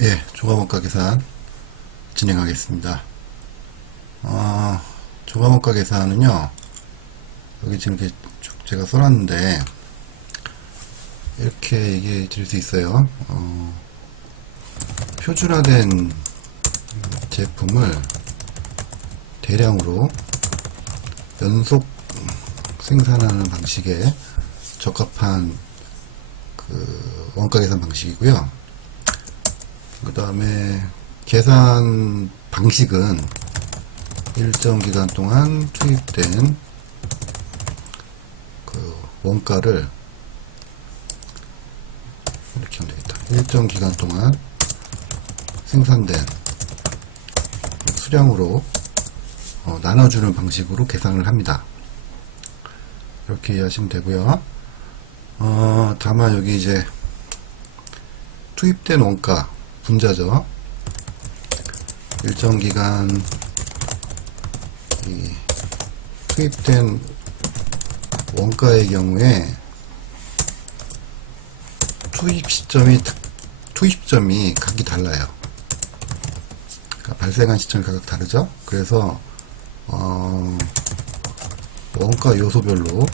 예, 종합원가 계산 진행하겠습니다. 종합원가 계산은요, 여기 지금 이렇게 쭉 제가 써놨는데, 이렇게 얘기해 드릴 수 있어요. 표준화된 제품을 대량으로 연속 생산하는 방식에 적합한 그 원가 계산 방식이고요. 그 다음에 계산 방식은 일정 기간 동안 투입된 그 원가를 이렇게 하면 되겠다. 일정 기간 동안 생산된 수량으로 나눠주는 방식으로 계산을 합니다. 이렇게 이해하시면 되고요. 다만 여기 이제 투입된 원가 분자죠. 일정 기간 이 투입된 원가의 경우에 투입 시점이 각기 달라요. 그러니까 발생한 시점이 각각 다르죠. 그래서 원가 요소별로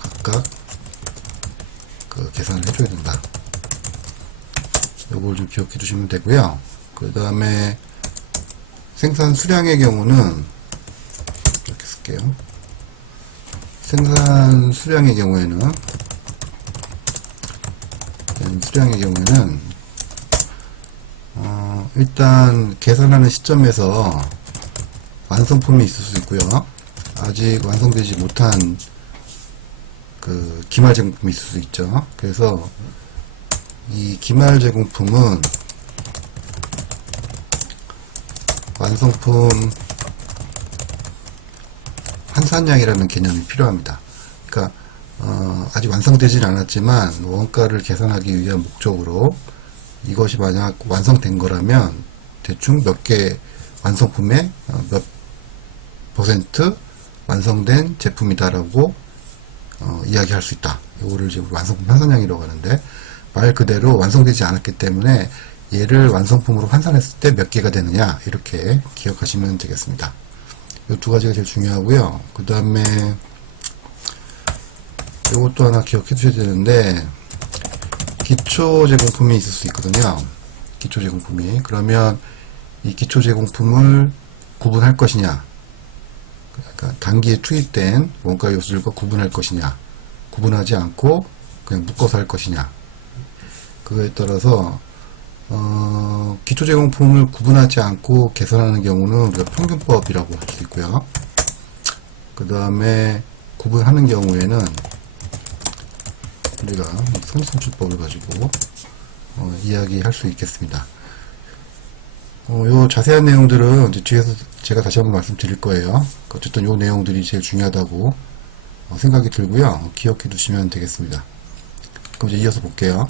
각각 그 계산을 해줘야 된다. 요걸 좀 기억해 주시면 되고요. 그 다음에 생산 수량의 경우는 이렇게 쓸게요. 생산 수량의 경우에는 일단 계산하는 시점에서 완성품이 있을 수 있고요. 아직 완성되지 못한 그 기말 제공품이 있을 수 있죠. 그래서 이 기말 제공품은 완성품 환산량이라는 개념이 필요합니다. 그러니까 아직 완성되지는 않았지만 원가를 계산하기 위한 목적으로 이것이 만약 완성된 거라면 대충 몇 개 완성품의 몇 퍼센트 완성된 제품이다라고 이야기할 수 있다. 이거를 지금 완성품 환산량이라고 하는데, 말 그대로 완성되지 않았기 때문에 얘를 완성품으로 환산했을 때 몇 개가 되느냐, 이렇게 기억하시면 되겠습니다. 이 두 가지가 제일 중요하고요. 그 다음에 이것도 하나 기억해 두셔야 되는데, 기초 제공품이 있을 수 있거든요. 기초 제공품이. 그러면 이 기초 제공품을 구분할 것이냐, 그러니까 단기에 투입된 원가 요소들과 구분할 것이냐, 구분하지 않고 그냥 묶어서 할 것이냐, 그거에 따라서 기초 제공품을 구분하지 않고 계산하는 경우는 우리가 평균법이라고 할 수 있고요. 그 다음에 구분하는 경우에는 우리가 선진출법을 가지고 이야기할 수 있겠습니다. 요 자세한 내용들은 이제 뒤에서 제가 다시 한번 말씀드릴 거예요. 어쨌든 요 내용들이 제일 중요하다고 생각이 들고요. 기억해 두시면 되겠습니다. 그럼 이제 이어서 볼게요.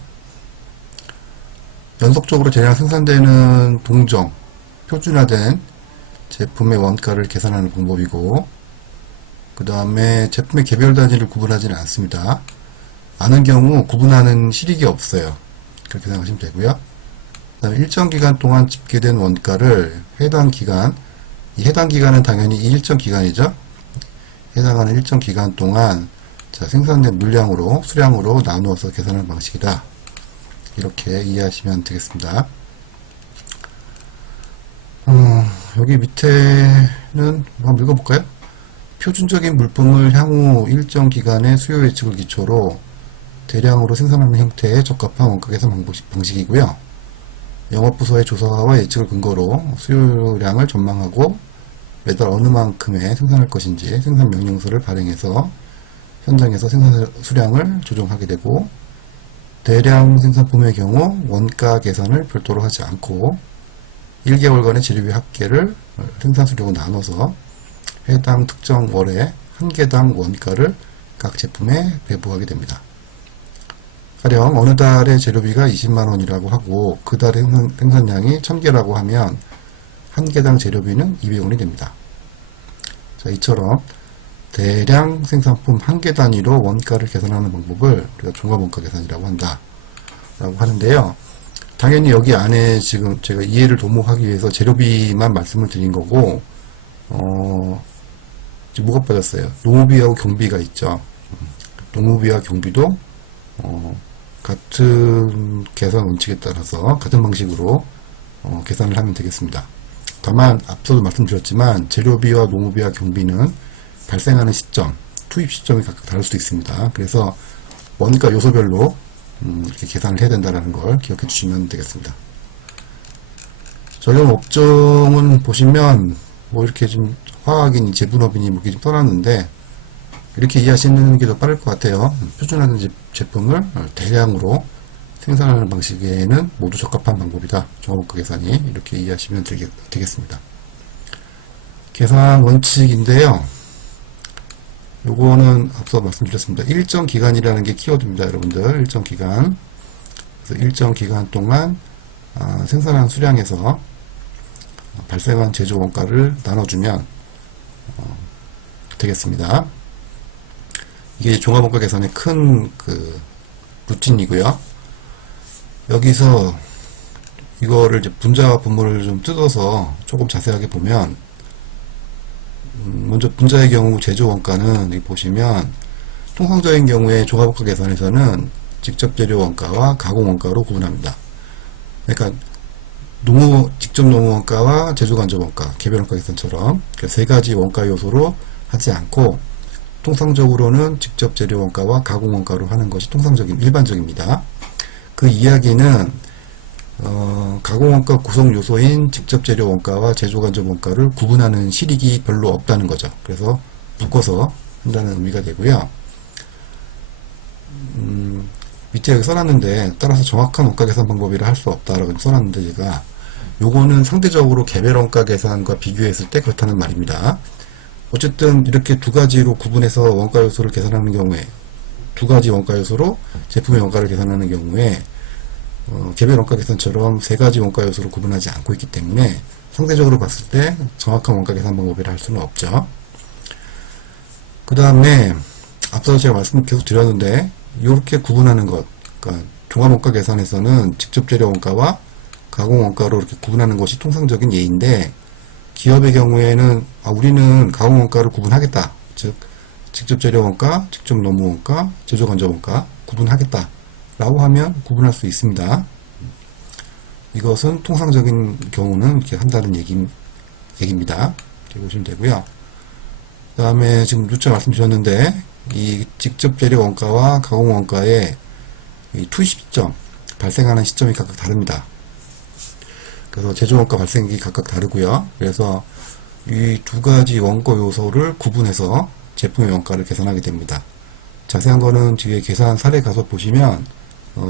연속적으로 대량 생산되는 동정, 표준화된 제품의 원가를 계산하는 방법이고, 그 다음에 제품의 개별 단위를 구분하지는 않습니다. 않은 경우 구분하는 실익이 없어요. 그렇게 생각하시면 되고요. 그 다음에 일정 기간 동안 집계된 원가를 해당 기간, 이 해당 기간은 당연히 이 일정 기간이죠. 해당하는 일정 기간 동안 생산된 물량으로, 수량으로 나누어서 계산하는 방식이다. 이렇게 이해하시면 되겠습니다. 여기 밑에는 한번 읽어볼까요? 표준적인 물품을 향후 일정 기간의 수요 예측을 기초로 대량으로 생산하는 형태에 적합한 원가 계산 방식이고요. 영업부서의 조사와 예측을 근거로 수요량을 전망하고 매달 어느 만큼의 생산할 것인지 생산 명령서를 발행해서 현장에서 생산 수량을 조정하게 되고, 대량 생산품의 경우 원가 계산을 별도로 하지 않고 1개월간의 재료비 합계를 생산 수량으로 나눠서 해당 특정 월에 한 개당 원가를 각 제품에 배부하게 됩니다. 가령 어느 달의 재료비가 20만원이라고 하고 그 달의 생산량이 1000개라고 하면 한 개당 재료비는 200원이 됩니다. 자, 이처럼 대량 생산품 한 개 단위로 원가를 계산하는 방법을 우리가 종합원가 계산이라고 한다 라고 하는데요. 당연히 여기 안에 지금 제가 이해를 도모하기 위해서 재료비만 말씀을 드린 거고, 지금 뭐가 빠졌어요? 농업비하고 경비가 있죠. 농업비와 경비도, 같은 계산 원칙에 따라서 같은 방식으로 계산을 하면 되겠습니다. 다만 앞서도 말씀드렸지만 재료비와 농업비와 경비는 발생하는 시점, 투입 시점이 각각 다를 수도 있습니다. 그래서 원가 요소별로 이렇게 계산을 해야 된다는 걸 기억해 주시면 되겠습니다. 적용 업종은 보시면 뭐 이렇게 좀 화학이니 제분업이니 뭐 이렇게 좀 떠났는데 이렇게 이해하시는 게 더 빠를 것 같아요. 표준화된 제품을 대량으로 생산하는 방식에는 모두 적합한 방법이다. 종합원가 계산이 이렇게 이해하시면 되겠습니다. 계산 원칙인데요. 요거는 앞서 말씀드렸습니다. 일정 기간이라는 게 키워드입니다. 여러분들 일정 기간. 그래서 일정 기간 동안 생산한 수량에서 발생한 제조 원가를 나눠주면 되겠습니다. 이게 종합원가 계산의 큰 루틴이고요. 여기서 이거를 이제 분자와 분모를 좀 뜯어서 조금 자세하게 보면 먼저 분자의 경우 제조 원가는 여기 보시면 통상적인 경우에 종합원가 계산에서는 직접 재료 원가와 가공 원가로 구분합니다. 그러니까 직접 농무 원가와 제조 간접 원가, 개별 원가 계산처럼 세 가지 원가 요소로 하지 않고 통상적으로는 직접 재료 원가와 가공 원가로 하는 것이 일반적입니다. 그 이야기는 가공 원가 구성 요소인 직접 재료 원가와 제조 간접 원가를 구분하는 실익이 별로 없다는 거죠. 그래서 묶어서 한다는 의미가 되고요. 밑에 여기 써놨는데 따라서 정확한 원가 계산 방법이라 할 수 없다라고 써놨는데 제가 요거는 상대적으로 개별 원가 계산과 비교했을 때 그렇다는 말입니다. 어쨌든 이렇게 두 가지로 구분해서 원가 요소를 계산하는 경우에 두 가지 원가 요소로 제품의 원가를 계산하는 경우에 개별 원가 계산처럼 세 가지 원가 요소로 구분하지 않고 있기 때문에 상대적으로 봤을 때 정확한 원가 계산 방법이라 할 수는 없죠. 그 다음에 앞서 제가 말씀 계속 드렸는데 이렇게 구분하는 것, 그러니까 종합 원가 계산에서는 직접 재료 원가와 가공 원가로 이렇게 구분하는 것이 통상적인 예인데 기업의 경우에는 우리는 가공 원가를 구분하겠다. 즉 직접 재료 원가, 직접 농무 원가, 제조 간접 원가 구분하겠다 라고 하면 구분할 수 있습니다. 이것은 통상적인 경우는 이렇게 한다는 얘기입니다. 이렇게 보시면 되고요. 그 다음에 지금 누차 말씀드렸는데 이 직접 재료 원가와 가공 원가의 이 투입 시점, 발생하는 시점이 각각 다릅니다. 그래서 제조 원가 발생기 각각 다르고요. 그래서 이 두 가지 원가 요소를 구분해서 제품의 원가를 계산하게 됩니다. 자세한 거는 뒤에 계산 사례 가서 보시면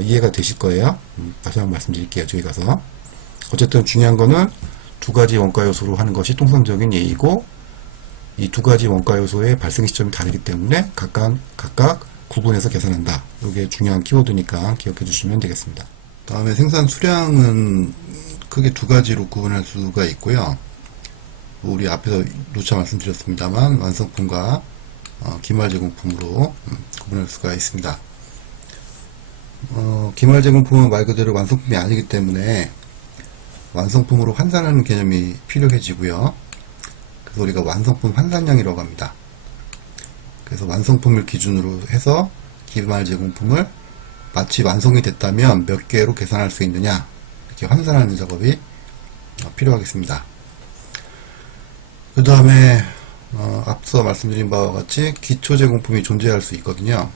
이해가 되실 거예요. 다시 한번 말씀드릴게요. 뒤에 가서. 어쨌든 중요한 거는 두 가지 원가 요소로 하는 것이 통상적인 예이고 이 두 가지 원가 요소의 발생 시점이 다르기 때문에 각각 구분해서 계산한다. 이게 중요한 키워드니까 기억해 주시면 되겠습니다. 다음에 생산 수량은 크게 두 가지로 구분할 수가 있고요. 우리 앞에서 누차 말씀드렸습니다만 완성품과 기말 제공품으로 구분할 수가 있습니다. 기말 제공품은 말 그대로 완성품이 아니기 때문에 완성품으로 환산하는 개념이 필요해지고요. 그래서 우리가 완성품 환산량이라고 합니다. 그래서 완성품을 기준으로 해서 기말 제공품을 마치 완성이 됐다면 몇 개로 계산할 수 있느냐 이렇게 환산하는 작업이 필요하겠습니다. 그 다음에 앞서 말씀드린 바와 같이 기초 제공품이 존재할 수 있거든요.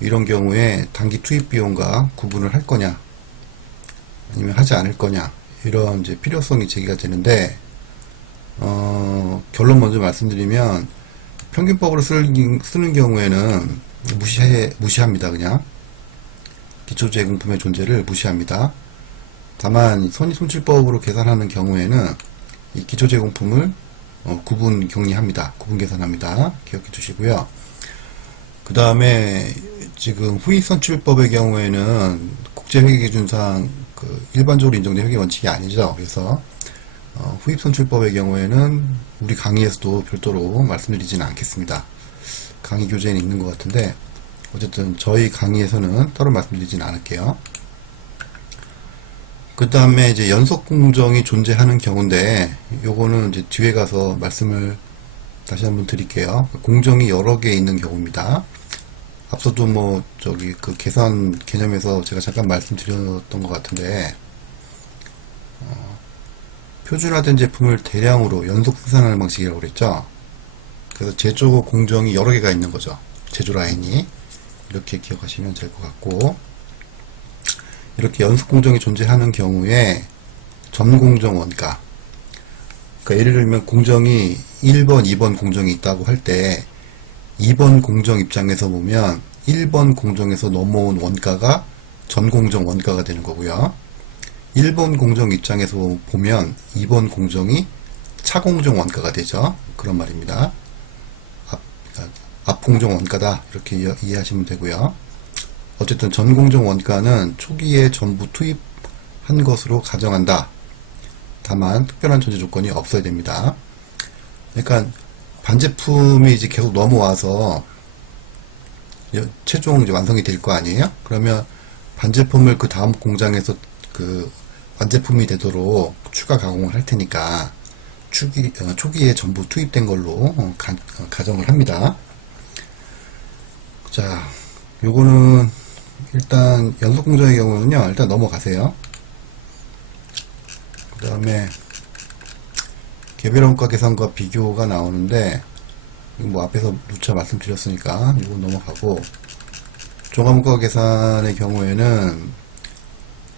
이런 경우에 단기 투입 비용과 구분을 할 거냐 아니면 하지 않을 거냐 이런 이제 필요성이 제기가 되는데 결론 먼저 말씀드리면 평균법으로 쓰는 경우에는 무시합니다. 그냥 기초 제공품의 존재를 무시합니다. 다만 손익손실법으로 계산하는 경우에는 이 기초 제공품을 구분 격리합니다. 구분 계산합니다. 기억해 주시고요. 그 다음에 지금 후익선출법의 경우에는 국제회계기준상 일반적으로 인정된 회계 원칙이 아니죠. 그래서 후익선출법의 경우에는 우리 강의에서도 별도로 말씀드리지는 않겠습니다. 강의 교재에는 있는 것 같은데 어쨌든 저희 강의에서는 따로 말씀드리지는 않을게요. 그 다음에 이제 연속 공정이 존재하는 경우인데, 요거는 이제 뒤에 가서 말씀을 다시 한번 드릴게요. 공정이 여러 개 있는 경우입니다. 앞서도 뭐, 그 계산 개념에서 제가 잠깐 말씀드렸던 것 같은데, 표준화된 제품을 대량으로 연속 생산하는 방식이라고 그랬죠. 그래서 제조 공정이 여러 개가 있는 거죠. 제조 라인이. 이렇게 기억하시면 될 것 같고, 이렇게 연속 공정이 존재하는 경우에 전 공정 원가, 그러니까 예를 들면 공정이 1번, 2번 공정이 있다고 할 때 2번 공정 입장에서 보면 1번 공정에서 넘어온 원가가 전 공정 원가가 되는 거고요. 1번 공정 입장에서 보면 2번 공정이 차 공정 원가가 되죠. 그런 말입니다. 앞 공정 원가다, 이렇게 이해하시면 되고요. 어쨌든 전 공정 원가는 초기에 전부 투입한 것으로 가정한다. 다만 특별한 전제 조건이 없어야 됩니다. 그러니까 반제품이 이제 계속 넘어와서 최종 이제 완성이 될 거 아니에요? 그러면 반제품을 그 다음 공장에서 그 완제품이 되도록 추가 가공을 할 테니까 초기에 전부 투입된 걸로 가정을 합니다. 자, 요거는 일단 연속 공정의 경우는요, 일단 넘어가세요. 그 다음에 개별 원가 계산과 비교가 나오는데, 뭐 앞에서 누차 말씀드렸으니까 이거 넘어가고, 종합 원가 계산의 경우에는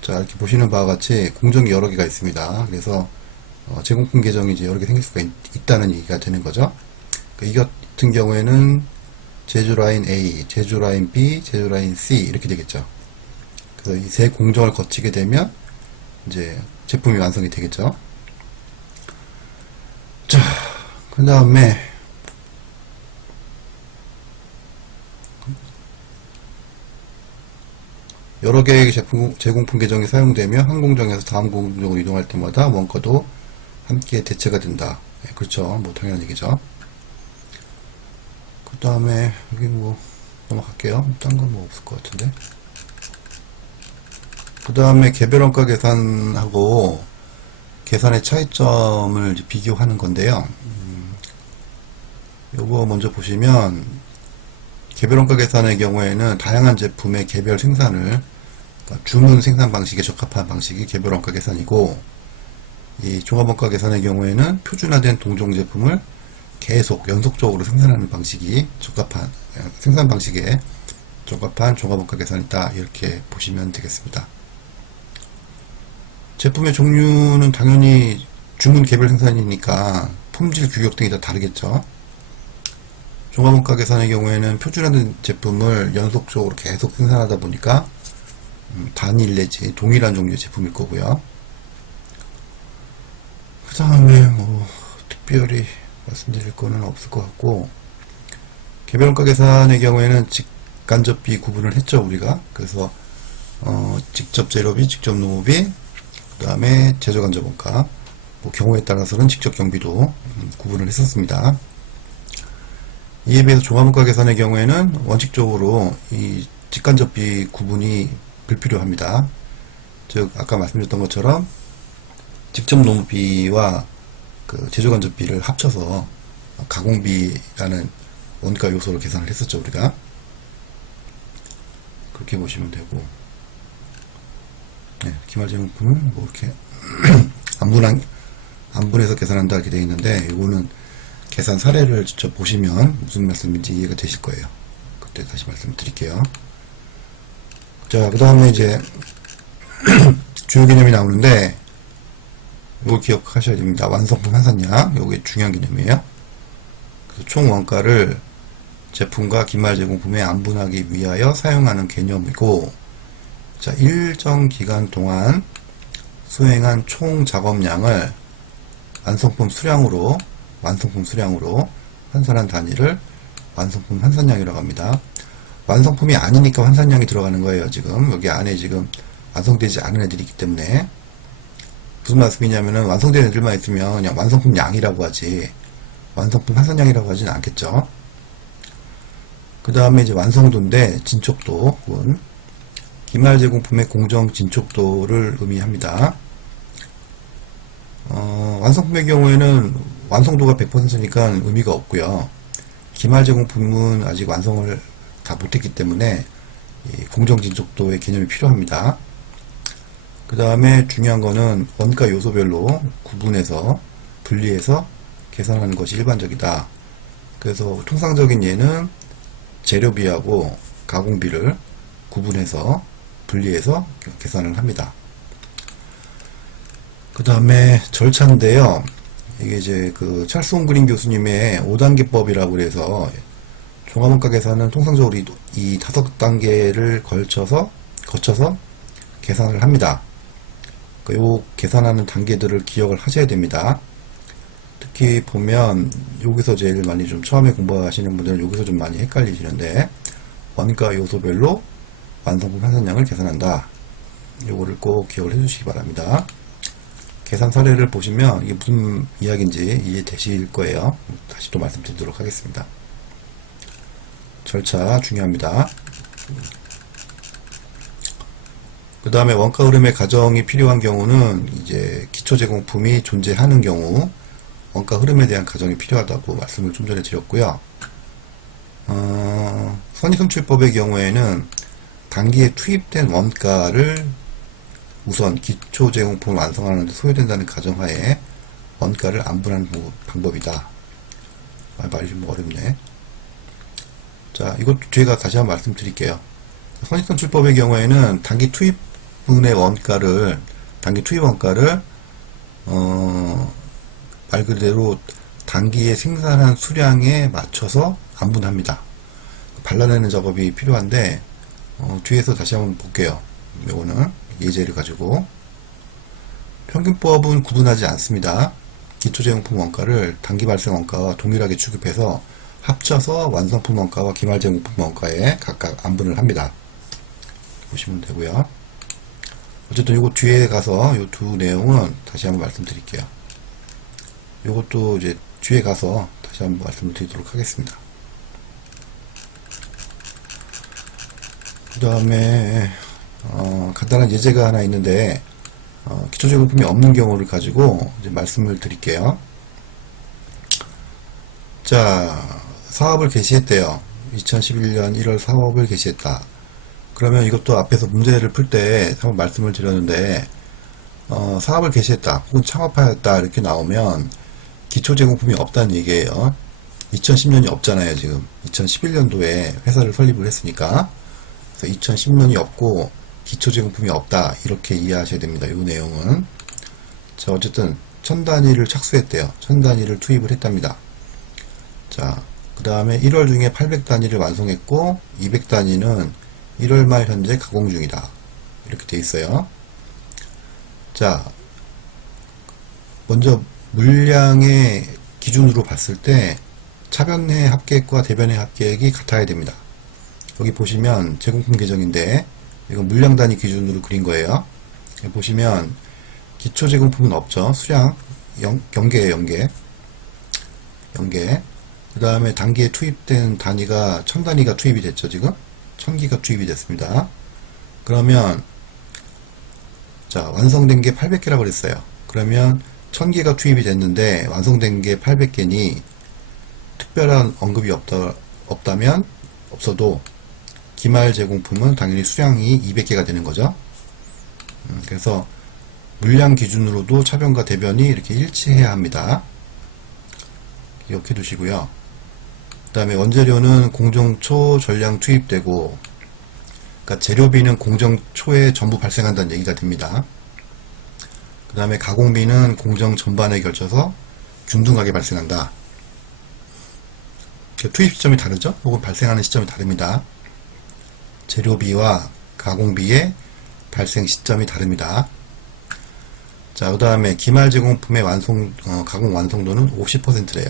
자, 이렇게 보시는 바와 같이 공정이 여러 개가 있습니다. 그래서 제공품 계정이 이제 여러 개 생길 수가 있다는 얘기가 되는 거죠. 이 같은 경우에는 제조 라인 A, 제조 라인 B, 제조 라인 C 이렇게 되겠죠. 그래서 이 세 공정을 거치게 되면 이제 제품이 완성이 되겠죠. 자, 그 다음에 여러 개의 제공품 계정이 사용되며 한 공정에서 다음 공정으로 이동할 때마다 원가도 함께 대체가 된다. 네, 그렇죠. 뭐 당연한 얘기죠. 그 다음에 여기 뭐 넘어갈게요. 딴 건 뭐 없을 것 같은데. 그 다음에 개별 원가 계산하고 계산의 차이점을 이제 비교하는 건데요. 요거 먼저 보시면 개별 원가 계산의 경우에는 다양한 제품의 개별 생산을, 그러니까 주문 생산 방식에 적합한 방식이 개별 원가 계산이고, 이 종합 원가 계산의 경우에는 표준화된 동종 제품을 계속 연속적으로 생산하는 방식이 적합한, 생산 방식에 적합한 종합 원가 계산이다, 이렇게 보시면 되겠습니다. 제품의 종류는 당연히 주문 개별 생산이니까 품질 규격 등이 다 다르겠죠. 종합 원가 계산의 경우에는 표준화된 제품을 연속적으로 계속 생산하다 보니까 단일 내지 동일한 종류의 제품일 거고요. 그 다음에 뭐 특별히 말씀드릴 거는 없을 것 같고, 개별 원가 계산의 경우에는 직간접비 구분을 했죠, 우리가. 그래서 직접 재료비, 직접 노무비, 그 다음에 제조 간접 원가, 뭐 경우에 따라서는 직접 경비도 구분을 했었습니다. 이에 비해서 종합 원가 계산의 경우에는 원칙적으로 이 직간접비 구분이 불필요합니다. 즉 아까 말씀드렸던 것처럼 직접 노무비와 그 제조 간접비를 합쳐서 가공비라는 원가 요소로 계산을 했었죠, 우리가. 그렇게 보시면 되고, 네, 기말제공품은 뭐 이렇게 안분해서 계산한다 이렇게 되어 있는데, 이거는 계산 사례를 직접 보시면 무슨 말씀인지 이해가 되실 거예요. 그때 다시 말씀드릴게요. 자, 그 다음에 이제 주요 개념이 나오는데, 이걸 기억하셔야 됩니다. 완성품 환산량, 이게 중요한 개념이에요. 그래서 총 원가를 제품과 기말 제공품에 안분하기 위하여 사용하는 개념이고, 자, 일정 기간 동안 수행한 총 작업량을 완성품 수량으로 환산한 단위를 완성품 환산량이라고 합니다. 완성품이 아니니까 환산량이 들어가는 거예요. 지금 여기 안에 지금 완성되지 않은 애들이 있기 때문에. 무슨 말씀이냐면은 완성된 애들만 있으면 그냥 완성품 양이라고 하지 완성품 환산량이라고 하지는 않겠죠. 그 다음에 이제 완성도인데 진척도 혹은 기말 제공품의 공정 진척도를 의미합니다. 완성품의 경우에는 완성도가 100%니까 의미가 없고요. 기말 제공품은 아직 완성을 다 못했기 때문에 이 공정 진척도의 개념이 필요합니다. 그 다음에 중요한 거는 원가 요소별로 구분해서 분리해서 계산하는 것이 일반적이다. 그래서 통상적인 예는 재료비하고 가공비를 구분해서 분리해서 계산을 합니다. 그 다음에 절차인데요. 이게 이제 그 찰스 그린 교수님의 5단계법이라고 해서 종합원가 계산은 통상적으로 이 5단계를 거쳐서 계산을 합니다. 요 계산하는 단계들을 기억을 하셔야 됩니다. 특히 보면 여기서 제일 많이 좀 처음에 공부하시는 분들은 여기서 좀 많이 헷갈리시는데, 원가 요소별로 완성품 환산량을 계산한다. 요거를 꼭 기억을 해주시기 바랍니다. 계산 사례를 보시면 이게 무슨 이야기인지 이해되실 거예요. 다시 또 말씀드리도록 하겠습니다. 절차 중요합니다. 그 다음에 원가 흐름의 가정이 필요한 경우는 이제 기초 제공품이 존재하는 경우 원가 흐름에 대한 가정이 필요하다고 말씀을 좀 전에 드렸고요. 선익선출법의 경우에는 단기에 투입된 원가를 우선 기초 제공품을 완성하는 데 소요된다는 가정하에 원가를 안분하는 방법이다. 말이 좀 어렵네. 자, 이것 제가 다시 한번 말씀드릴게요. 선익선출법의 경우에는 단기 투입분의 원가를, 단기 투입 원가를 말 그대로 단기에 생산한 수량에 맞춰서 안분합니다. 발라내는 작업이 필요한데 뒤에서 다시 한번 볼게요. 이거는 예제를 가지고 평균법은 구분하지 않습니다. 기초제공품 원가를 단기 발생 원가와 동일하게 취급해서 합쳐서 완성품 원가와 기말 제공품 원가에 각각 안분을 합니다. 보시면 되고요. 어쨌든 이거 뒤에 가서 이 두 내용은 다시 한번 말씀드릴게요. 이것도 이제 뒤에 가서 다시 한번 말씀을 드리도록 하겠습니다. 그 다음에 간단한 예제가 하나 있는데 기초제공품이 없는 경우를 가지고 이제 말씀을 드릴게요. 자, 사업을 개시했대요. 2011년 1월 사업을 개시했다. 그러면 이것도 앞에서 문제를 풀 때 한번 말씀을 드렸는데 사업을 개시했다 혹은 창업하였다 이렇게 나오면 기초제공품이 없다는 얘기예요. 2010년이 없잖아요. 지금 2011년도에 회사를 설립을 했으니까. 그래서 2010년이 없고 기초제공품이 없다 이렇게 이해하셔야 됩니다. 이 내용은. 자, 어쨌든 1000단위를 착수했대요. 1000단위를 투입을 했답니다. 자, 그 다음에 1월 중에 800단위를 완성했고 200단위는 1월 말 현재 가공 중이다. 이렇게 돼 있어요. 자, 먼저 물량의 기준으로 봤을 때 차변의 합계액과 대변의 합계액이 같아야 됩니다. 여기 보시면 제공품 계정인데 이건 물량 단위 기준으로 그린 거예요. 여기 보시면 기초 제공품은 없죠. 수량 0개에 0개. 그 다음에 단기에 투입된 단위가 1000단위가 투입이 됐죠. 지금 1000기가 투입이 됐습니다. 그러면 자, 완성된 게 800개라고 그랬어요. 그러면 1000개가 투입이 됐는데 완성된 게 800개니 특별한 언급이 없다면 없어도 기말 제공품은 당연히 수량이 200개가 되는 거죠. 그래서 물량 기준으로도 차변과 대변이 이렇게 일치해야 합니다. 기억해 두시고요. 그 다음에 원재료는 공정초 전량 투입되고, 그러니까 재료비는 공정초에 전부 발생한다는 얘기가 됩니다. 그 다음에 가공비는 공정 전반에 걸쳐서 균등하게 발생한다. 투입 시점이 다르죠? 혹은 발생하는 시점이 다릅니다. 재료비와 가공비의 발생 시점이 다릅니다. 자, 그 다음에 기말 제공품의 가공 완성도는 50%래요.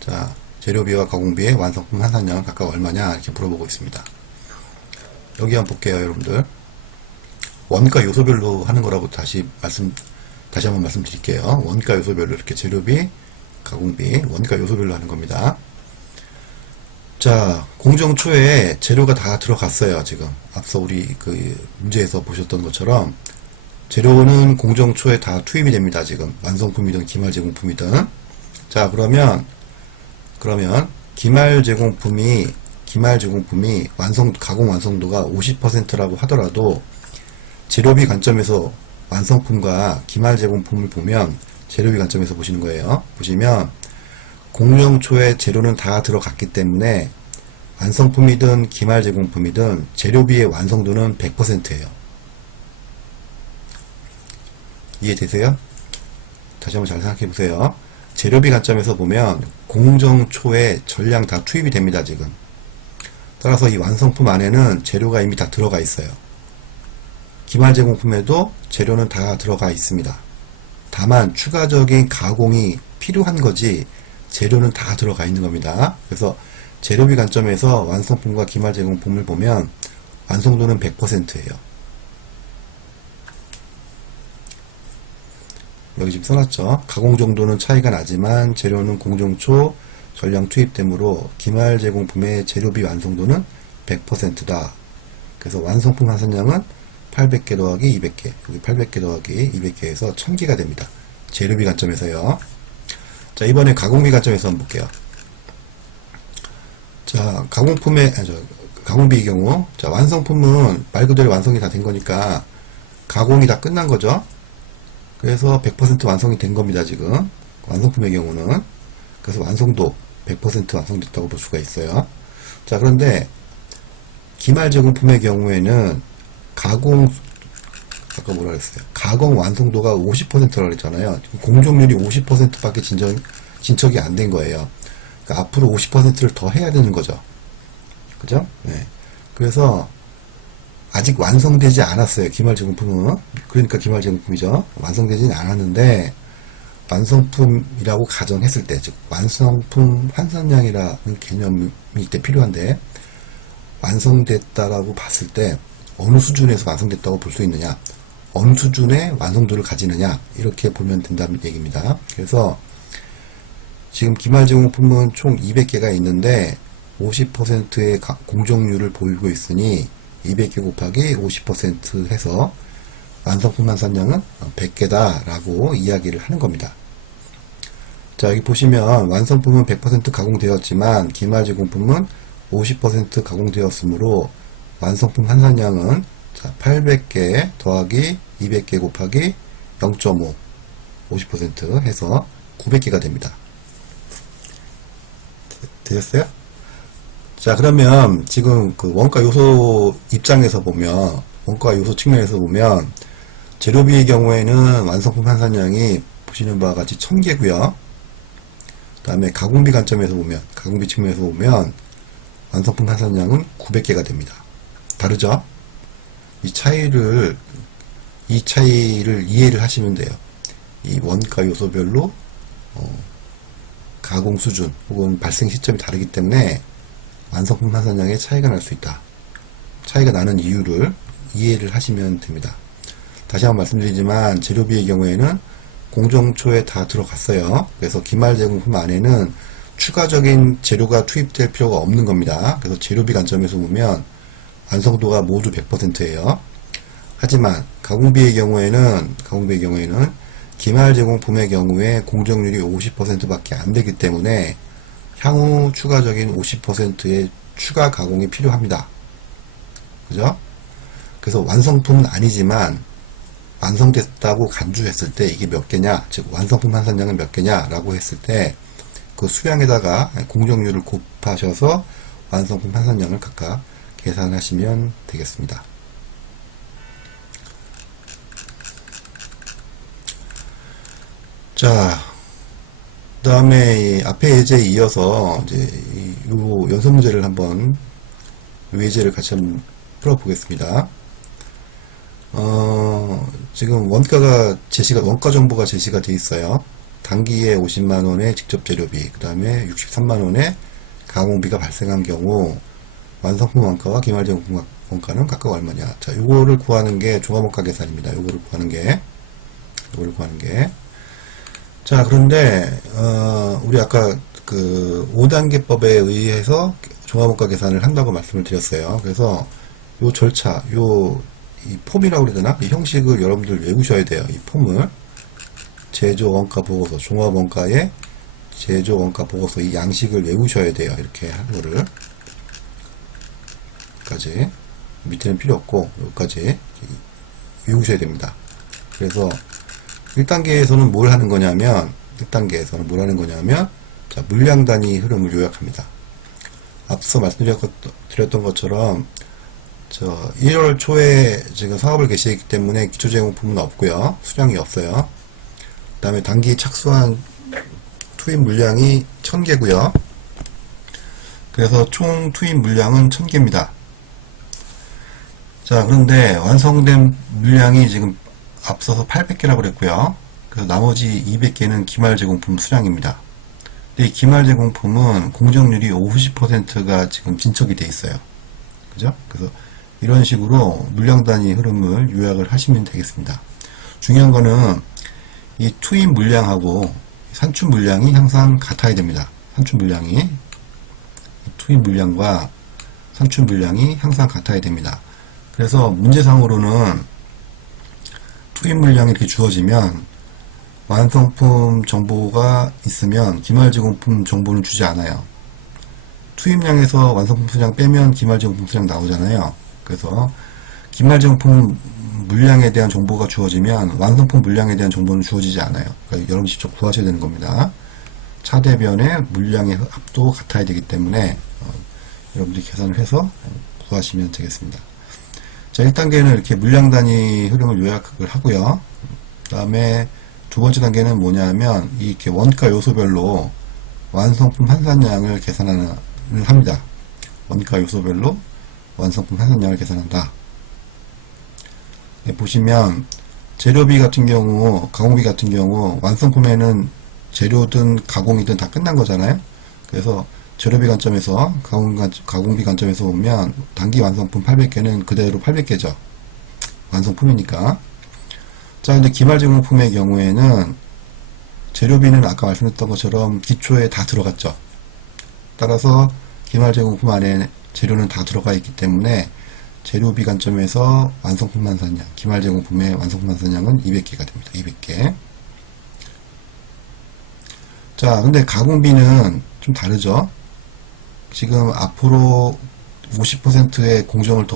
자, 재료비와 가공비의 완성품 환산량은 각각 얼마냐 이렇게 물어보고 있습니다. 여기 한번 볼게요, 여러분들. 원가 요소별로 하는 거라고 다시 한번 말씀드릴게요. 원가 요소별로 이렇게 재료비, 가공비, 원가 요소별로 하는 겁니다. 자, 공정초에 재료가 다 들어갔어요, 지금. 앞서 우리 그 문제에서 보셨던 것처럼 재료는 공정초에 다 투입이 됩니다, 지금. 완성품이든 기말 제공품이든. 자, 그러면 기말 제공품이 가공 완성도가 50%라고 하더라도 재료비 관점에서 완성품과 기말 제공품을 보면 재료비 관점에서 보시는 거예요. 보시면 공정초에 재료는 다 들어갔기 때문에 완성품이든 기말 제공품이든 재료비의 완성도는 100%예요. 이해되세요? 다시 한번 잘 생각해 보세요. 재료비 관점에서 보면 공정초에 전량 다 투입이 됩니다, 지금. 따라서 이 완성품 안에는 재료가 이미 다 들어가 있어요. 기말 제공품에도 재료는 다 들어가 있습니다. 다만 추가적인 가공이 필요한 거지 재료는 다 들어가 있는 겁니다. 그래서 재료비 관점에서 완성품과 기말 제공품을 보면 완성도는 100%예요. 여기 지금 써놨죠. 가공 정도는 차이가 나지만 재료는 공정초 전량 투입되므로 기말 제공품의 재료비 완성도는 100%다. 그래서 완성품 환산량은 800개 더하기 200개, 여기 800개 더하기 200개에서 1000개가 됩니다. 재료비 관점에서요. 자, 이번에 가공비 관점에서 한번 볼게요. 자, 가공비의 경우, 자, 완성품은 말 그대로 완성이 다 된 거니까 가공이 다 끝난 거죠. 그래서 100% 완성이 된 겁니다, 지금. 완성품의 경우는. 그래서 완성도 100% 완성됐다고 볼 수가 있어요. 자, 그런데 기말 제공품의 경우에는 아까 뭐라 그랬어요? 가공 완성도가 50%라고 그랬잖아요. 공정률이 50%밖에 진척이 안 된 거예요. 그러니까 앞으로 50%를 더 해야 되는 거죠. 그죠? 네. 그래서 아직 완성되지 않았어요. 기말 제공품은. 그러니까 기말 제공품이죠. 완성되지는 않았는데 완성품이라고 가정했을 때, 즉 완성품 환산량이라는 개념이 이때 필요한데 완성됐다라고 봤을 때 어느 수준에서 완성됐다고 볼 수 있느냐, 어느 수준의 완성도를 가지느냐, 이렇게 보면 된다는 얘기입니다. 그래서 지금 기말 제공품은 총 200개가 있는데 50%의 공정률을 보이고 있으니 200개 곱하기 50% 해서 완성품 환산량은 100개다 라고 이야기를 하는 겁니다. 자, 여기 보시면 완성품은 100% 가공되었지만 기말 제공품은 50% 가공되었으므로 완성품 환산량은 800개 더하기 200개 곱하기 0.5 50% 해서 900개가 됩니다. 되셨어요? 자, 그러면 지금 그 원가 요소 입장에서 보면, 원가 요소 측면에서 보면 재료비의 경우에는 완성품 환산량이 보시는 바와 같이 1000개고요. 그 다음에 가공비 관점에서 보면, 가공비 측면에서 보면 완성품 환산량은 900개가 됩니다. 다르죠? 이 차이를 이해를 하시면 돼요. 이 원가 요소별로 가공 수준 혹은 발생 시점이 다르기 때문에 완성품 환산량에 차이가 날 수 있다. 차이가 나는 이유를 이해를 하시면 됩니다. 다시 한번 말씀드리지만 재료비의 경우에는 공정초에 다 들어갔어요. 그래서 기말 제공품 안에는 추가적인 재료가 투입될 필요가 없는 겁니다. 그래서 재료비 관점에서 보면 완성도가 모두 100%예요. 하지만 가공비의 경우에는 기말 제공품의 경우에 공정률이 50%밖에 안 되기 때문에 향후 추가적인 50%의 추가 가공이 필요합니다. 그죠? 그래서 완성품은 아니지만 완성됐다고 간주했을 때 이게 몇 개냐, 즉 완성품 환산량은 몇 개냐 라고 했을 때 그 수량에다가 공정률을 곱하셔서 완성품 환산량을 각각 계산하시면 되겠습니다. 자, 그 다음에 앞에 예제에 이어서 이제 요 연속 문제를 한번 요 예제를 같이 한번 풀어보겠습니다. 지금 원가 정보가 제시가 되어 있어요. 단기에 50만원의 직접 재료비, 그 다음에 63만원의 가공비가 발생한 경우 완성품 원가와 기말 제공품 원가는 각각 얼마냐. 자, 요거를 구하는 게 종합원가 계산입니다. 요거를 구하는 게. 자, 그런데 우리 아까 그 5단계법에 의해서 종합원가 계산을 한다고 말씀을 드렸어요. 그래서 요 절차, 이 폼이라고 그래야 되나? 이 형식을 여러분들 외우셔야 돼요. 이 폼을. 제조원가 보고서, 종합원가의 제조원가 보고서 이 양식을 외우셔야 돼요. 이렇게 하는 거를. 여기까지. 밑에는 필요 없고, 여기까지 외우셔야 됩니다. 그래서 1단계에서는 뭘 하는 거냐면, 1단계에서는 뭘 하는 거냐면, 자, 물량 단위 흐름을 요약합니다. 앞서 말씀드렸던 것처럼, 1월 초에 지금 사업을 개시했기 때문에 기초제공품은 없고요. 수량이 없어요. 그 다음에 단기 착수한 투입 물량이 1000개고요. 그래서 총 투입 물량은 1000개입니다. 자, 그런데 완성된 물량이 지금 앞서서 800개라고 그랬고요. 그래서 나머지 200개는 기말 제공품 수량입니다. 근데 이 기말 제공품은 공정률이 50%가 지금 진척이 돼 있어요. 그죠? 그래서 이런 식으로 물량 단위 흐름을 요약을 하시면 되겠습니다. 중요한 거는 이 투입 물량하고 산출 물량이 항상 같아야 됩니다. 산출 물량이 투입 물량과 산출 물량이 항상 같아야 됩니다. 그래서 문제상으로는 투입 물량이 이렇게 주어지면 완성품 정보가 있으면 기말 제공품 정보는 주지 않아요. 투입량에서 완성품 수량 빼면 기말 제공품 수량 나오잖아요. 그래서 기말 제공품 물량에 대한 정보가 주어지면 완성품 물량에 대한 정보는 주어지지 않아요. 그러니까 여러분 직접 구하셔야 되는 겁니다. 차대변의 물량의 합도 같아야 되기 때문에 여러분들이 계산을 해서 구하시면 되겠습니다. 자, 1단계는 이렇게 물량 단위 흐름을 요약을 하고요. 그 다음에 두 번째 단계는 뭐냐면 이렇게 원가 요소별로 완성품 환산량을 계산을 합니다. 원가 요소별로 완성품 환산량을 계산한다. 네, 보시면 재료비 같은 경우, 가공비 같은 경우 완성품에는 재료든 가공이든 다 끝난 거잖아요. 그래서 재료비 관점에서 가공비 관점에서 보면 단기 완성품 800개는 그대로 800개죠. 완성품이니까. 자, 근데 기말 제공품의 경우에는 재료비는 아까 말씀드렸던 것처럼 기초에 다 들어갔죠. 따라서 기말 제공품 안에 재료는 다 들어가 있기 때문에 재료비 관점에서 완성품 환산량, 기말 제공품의 완성품 환산량은 200개가 됩니다. 200개. 자, 근데 가공비는 좀 다르죠. 지금 앞으로 50%의 공정을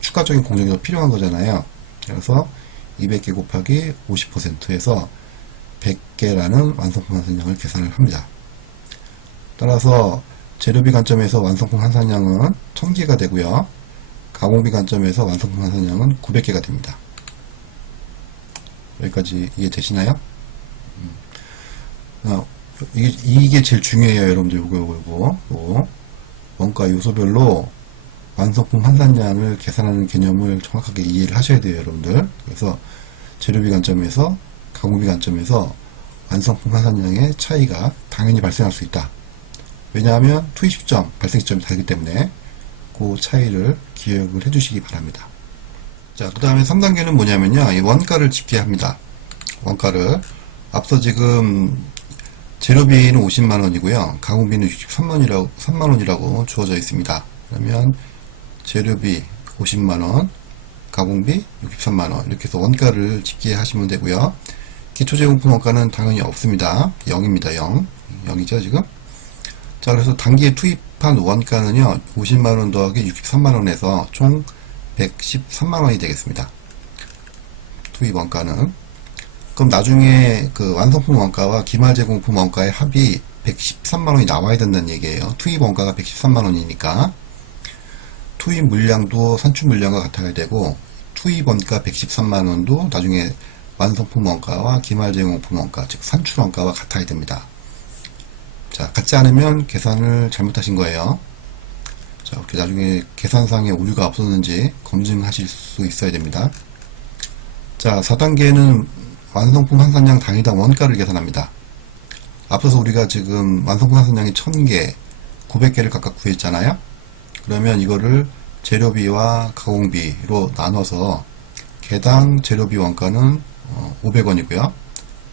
추가적인 공정이 더 필요한 거잖아요. 그래서 200개 곱하기 50%에서 100개라는 완성품 환산량을 계산을 합니다. 따라서 재료비 관점에서 완성품 환산량은 1000개가 되고요. 가공비 관점에서 완성품 환산량은 900개가 됩니다. 여기까지 이해되시나요? 이게 제일 중요해요, 여러분들. 요거. 원가 요소별로 완성품 환산량을 계산하는 개념을 정확하게 이해를 하셔야 돼요, 여러분들. 그래서 재료비 관점에서, 가공비 관점에서 완성품 환산량의 차이가 당연히 발생할 수 있다. 왜냐하면 투입 시점, 발생 시점이 다르기 때문에 그 차이를 기억을 해주시기 바랍니다. 자, 그 다음에 3단계는 뭐냐면요, 이 원가를 집계합니다. 원가를. 앞서 지금 재료비는 50만원이고요. 가공비는 63만원이라고 주어져 있습니다. 그러면 재료비 50만원, 가공비 63만원 이렇게 해서 원가를 집계하시면 되고요. 기초제공품 원가는 당연히 없습니다. 0입니다. 0. 0이죠 지금. 자, 그래서 단기에 투입한 원가는요 50만원 더하기 63만원에서 총 113만원이 되겠습니다. 투입 원가는. 그럼 나중에 그 완성품 원가와 기말 제공품 원가의 합이 113만원이 나와야 된다는 얘기예요. 투입 원가가 113만원이니까 투입 물량도 산출 물량과 같아야 되고 투입 원가 113만원도 나중에 완성품 원가와 기말 제공품 원가, 즉 산출 원가와 같아야 됩니다. 자, 같지 않으면 계산을 잘못하신 거예요. 자, 이렇게 나중에 계산상에 오류가 없었는지 검증하실 수 있어야 됩니다. 자, 4단계는 완성품 환산량 단위당 원가를 계산합니다. 앞서서 우리가 지금 완성품 환산량이 1000개, 900개를 각각 구했잖아요. 그러면 이거를 재료비와 가공비로 나눠서 개당 재료비 원가는 500원이고요.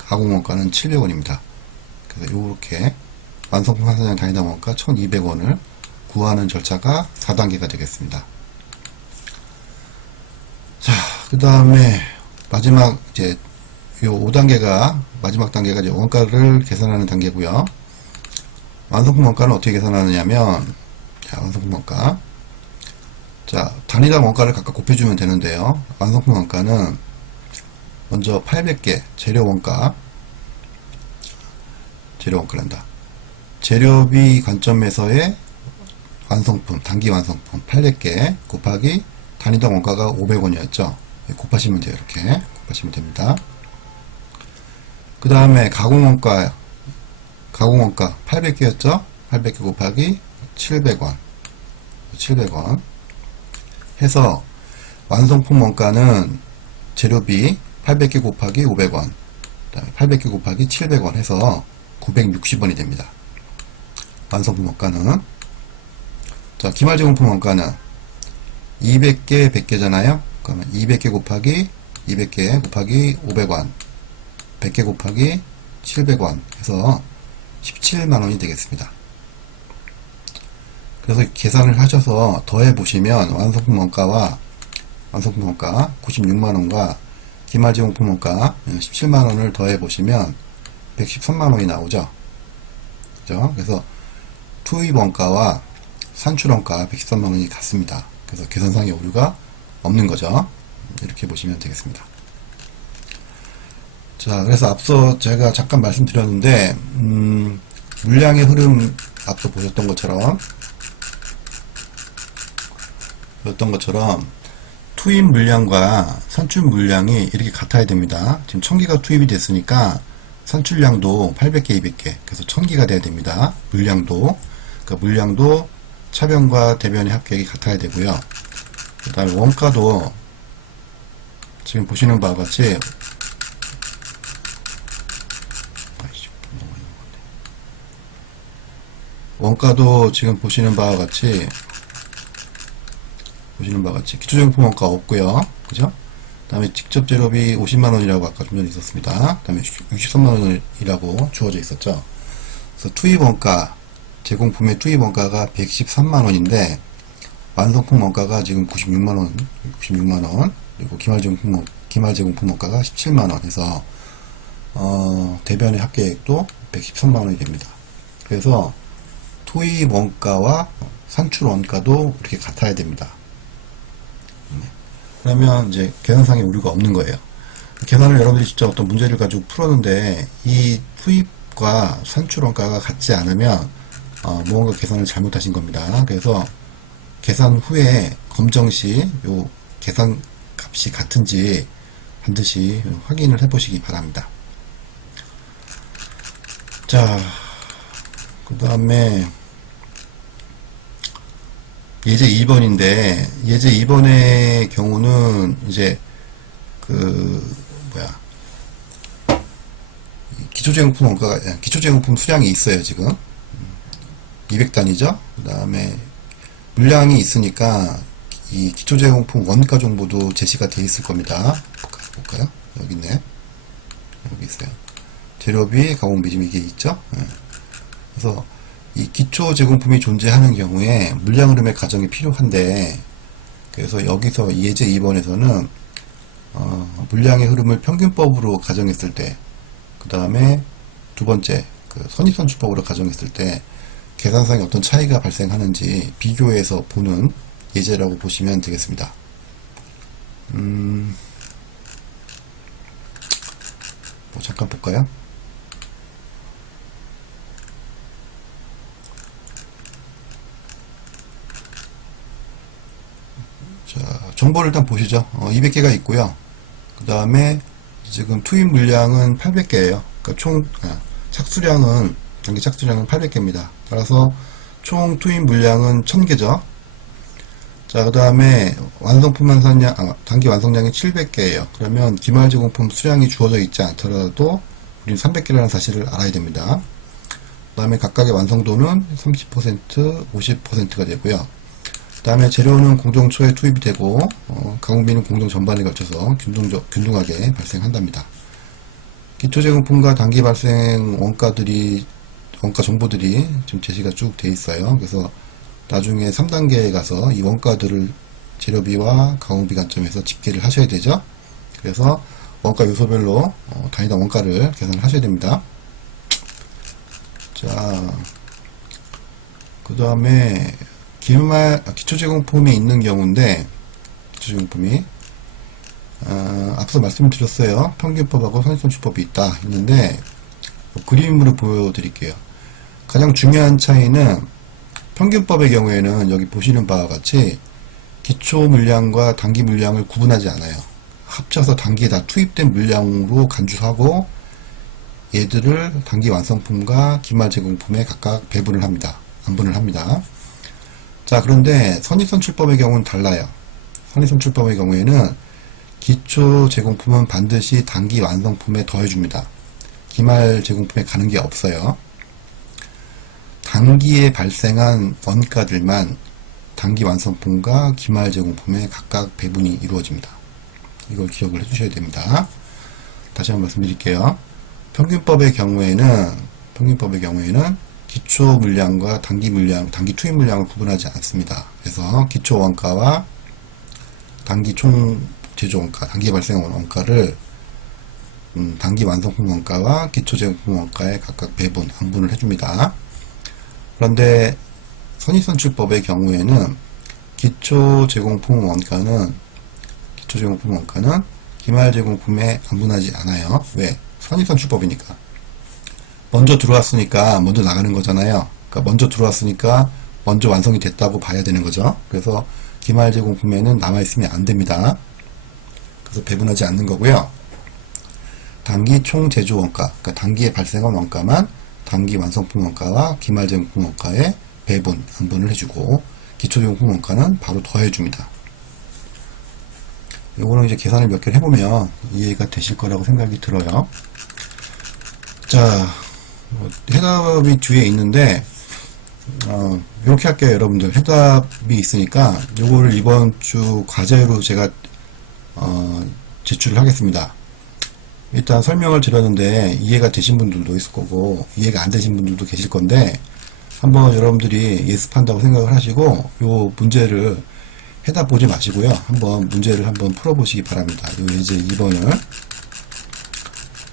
가공원가는 700원입니다. 그래서 요렇게 완성품 판사장 단위당 원가 1200원을 구하는 절차가 4단계가 되겠습니다. 자, 그 다음에 마지막 이제 요 5단계가 마지막 단계가 이제 원가를 계산하는 단계고요. 완성품 원가는 어떻게 계산하느냐면, 자, 완성품 원가. 자, 단위당 원가를 각각 곱해주면 되는데요. 완성품 원가는 먼저 800개 재료 원가란다. 재료비 관점에서의 완성품, 단기 완성품 800개 곱하기 단위당 원가가 500원이었죠. 곱하시면 돼요. 이렇게 곱하시면 됩니다. 그 다음에 가공원가 800개였죠? 800개 곱하기 700원 해서 완성품 원가는 재료비 800개 곱하기 500원, 그 다음에 800개 곱하기 700원 해서 960원이 됩니다. 완성품 원가는. 자, 기말제공품 원가는 200개 100개잖아요. 그러면 200개 곱하기 200개 곱하기 500원, 100개 곱하기 700원 해서 17만원이 되겠습니다. 그래서 계산을 하셔서 더해 보시면 완성품 원가 96만원과 기말제공품 원가 17만원을 더해 보시면 113만원이 나오죠. 그죠? 그래서 투입 원가와 산출 원가 113만원이 같습니다. 그래서 계산상의 오류가 없는 거죠. 이렇게 보시면 되겠습니다. 자, 그래서 앞서 제가 잠깐 말씀드렸는데, 물량의 흐름 앞서 보셨던 것처럼 투입 물량과 산출 물량이 이렇게 같아야 됩니다. 지금 1000개가 투입이 됐으니까 산출량도 800개, 200개, 그래서 1000개가 돼야 됩니다. 물량도 차변과 대변의 합격이 같아야 되고요. 그 다음에 원가도 지금 보시는 바와 같이 기초제품 원가 없고요. 그죠? 그 다음에 직접 재료비 50만원이라고 아까 좀 전에 있었습니다. 그 다음에 63만원이라고 주어져 있었죠. 그래서 투입 원가, 제공품의 투입 원가가 113만원인데, 완성품 원가가 지금 96만원, 그리고 기말제공품 원가가 17만원 해서, 대변의 합계액도 113만원이 됩니다. 그래서, 투입 원가와 산출 원가도 이렇게 같아야 됩니다. 그러면 이제 계산상의 오류가 없는 거예요. 계산을 여러분들이 직접 어떤 문제를 가지고 풀었는데 이 투입과 산출 원가가 같지 않으면 무언가 계산을 잘못하신 겁니다. 그래서 계산 후에 검정 시 요 계산 값이 같은지 반드시 확인을 해 보시기 바랍니다. 자, 그 다음에 예제 2번인데, 예제 2번의 경우는, 이제, 기초제공품 수량이 있어요, 지금. 200단위죠? 그 다음에, 물량이 있으니까, 이 기초제공품 원가 정보도 제시가 되어 있을 겁니다. 볼까요? 여기 있네. 여기 있어요. 재료비, 가공비점 이게 있죠? 그래서, 이 기초 제공품이 존재하는 경우에 물량 흐름의 가정이 필요한데, 그래서 여기서 예제 2번에서는 물량의 흐름을 평균법으로 가정했을 때, 그 다음에 두 번째 선입선출법으로 가정했을 때 계산상에 어떤 차이가 발생하는지 비교해서 보는 예제라고 보시면 되겠습니다. 잠깐 볼까요? 자, 정보를 일단 보시죠. 200개가 있고요. 그 다음에 지금 투입 물량은 800개예요. 그러니까 단기 착수량은 800개입니다. 따라서 총 투입 물량은 1000개죠. 자, 그 다음에 단기 완성량이 700개예요. 그러면 기말 제공품 수량이 주어져 있지 않더라도 우리는 300개라는 사실을 알아야 됩니다. 그 다음에 각각의 완성도는 30%, 50%가 되고요. 그 다음에 재료는 공정 초에 투입이 되고 가공비는 공정 전반에 걸쳐서 균등하게 발생한답니다. 기초제공품과 단기 발생 원가 정보들이 지금 제시가 쭉 돼 있어요. 그래서 나중에 3단계에 가서 이 원가들을 재료비와 가공비 관점에서 집계를 하셔야 되죠. 그래서 원가 요소별로 단위당 원가를 계산을 하셔야 됩니다. 자, 그 다음에 기초제공품이 있는 경우인데, 기초제공품이 앞서 말씀드렸어요. 평균법하고 선입선출법이 있다 했는데 그림으로 보여드릴게요. 가장 중요한 차이는 평균법의 경우에는 여기 보시는 바와 같이 기초 물량과 단기 물량을 구분하지 않아요. 합쳐서 단기에 다 투입된 물량으로 간주하고 얘들을 단기 완성품과 기말 제공품에 각각 배분을 합니다. 안분을 합니다. 자, 그런데 선입선출법의 경우는 달라요. 선입선출법의 경우에는 기초 제공품은 반드시 단기 완성품에 더해줍니다. 기말 제공품에 가는 게 없어요. 단기에 발생한 원가들만 단기 완성품과 기말 제공품에 각각 배분이 이루어집니다. 이걸 기억을 해주셔야 됩니다. 다시 한번 말씀드릴게요. 평균법의 경우에는 기초 물량과 단기 투입 물량을 구분하지 않습니다. 그래서 기초 원가와 단기 총 제조 원가, 단기 발생 원가를 단기 완성품 원가와 기초 제공품 원가에 각각 배분, 안분을 해줍니다. 그런데 선입선출법의 경우에는 기초 제공품 원가는 기말 제공품에 안분하지 않아요. 왜? 선입선출법이니까. 먼저 들어왔으니까 먼저 나가는 거잖아요. 그러니까 먼저 들어왔으니까 먼저 완성이 됐다고 봐야 되는 거죠. 그래서 기말 제공품에는 남아있으면 안 됩니다. 그래서 배분하지 않는 거고요. 단기 총 제조 원가, 그러니까 단기에 발생한 원가만 단기 완성품 원가와 기말 제공품 원가에 배분, 안분을 해주고 기초 제공품 원가는 바로 더해줍니다. 요거는 이제 계산을 몇 개를 해보면 이해가 되실 거라고 생각이 들어요. 자, 해답이 뒤에 있는데 이렇게 할게요. 여러분들 해답이 있으니까 요거를 이번 주 과제로 제가 제출을 하겠습니다. 일단 설명을 드렸는데 이해가 되신 분들도 있을 거고 이해가 안 되신 분들도 계실 건데 한번 여러분들이 예습한다고 생각을 하시고 요 문제를 해답 보지 마시고요. 한번 문제를 한번 풀어보시기 바랍니다. 요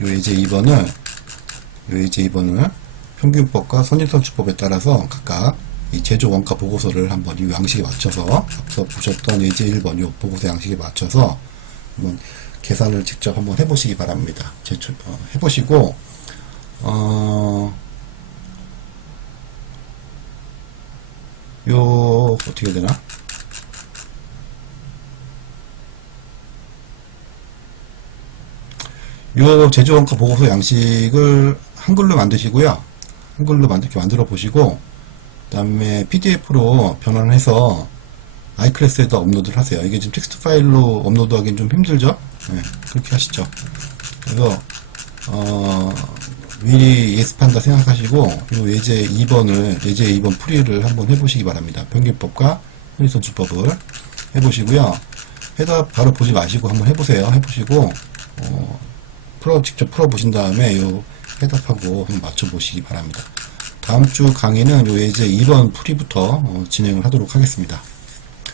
예제 2번을 평균법과 선입선출법에 따라서 각각 이 제조 원가 보고서를 한번 이 양식에 맞춰서 앞서 보셨던 예제 1번 요 보고서 양식에 맞춰서 한번 계산을 직접 한번 해보시기 바랍니다. 해보시고 요 어떻게 되나? 요 제조원가 보고서 양식을 한글로 만드시고요. 한글로 이렇게 만들어 보시고 그 다음에 PDF로 변환을 해서 아이클래스에다 업로드를 하세요. 이게 지금 텍스트 파일로 업로드하기는 좀 힘들죠? 네, 그렇게 하시죠. 그래서 미리 예습한다 생각하시고 요 예제 2번 풀이를 한번 해보시기 바랍니다. 평균법과 선입선출법을 해보시고요. 해답 바로 보지 마시고 한번 해보세요. 해보시고 직접 풀어보신 다음에 요 해답하고 한번 맞춰보시기 바랍니다. 다음 주 강의는 요 예제 2번 풀이부터 진행을 하도록 하겠습니다.